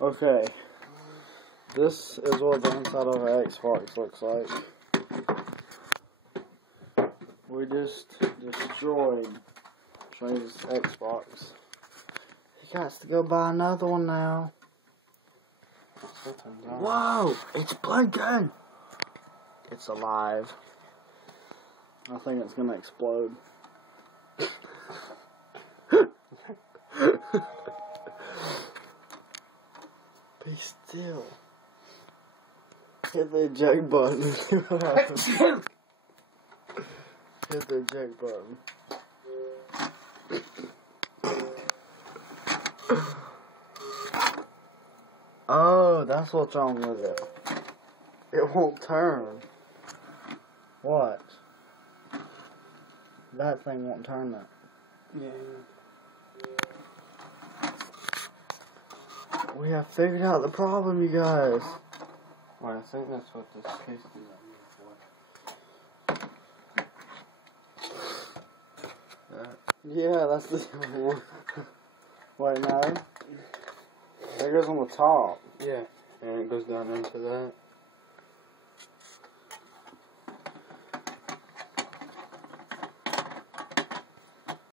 Okay. This is what the inside of an Xbox looks like. We just destroyed Trey's Xbox. He got to go buy another one now. Whoa! It's blinking! It's alive. I think it's gonna explode. Be still. Hit the eject button. Hit the eject button. Oh, that's what's wrong with it. It won't turn. What? That thing won't turn it. Yeah. We have figured out the problem, you guys. Well, I think that's what this case is for. Yeah, that's the one. Wait, no. That goes on the top. Yeah, and it goes down into that.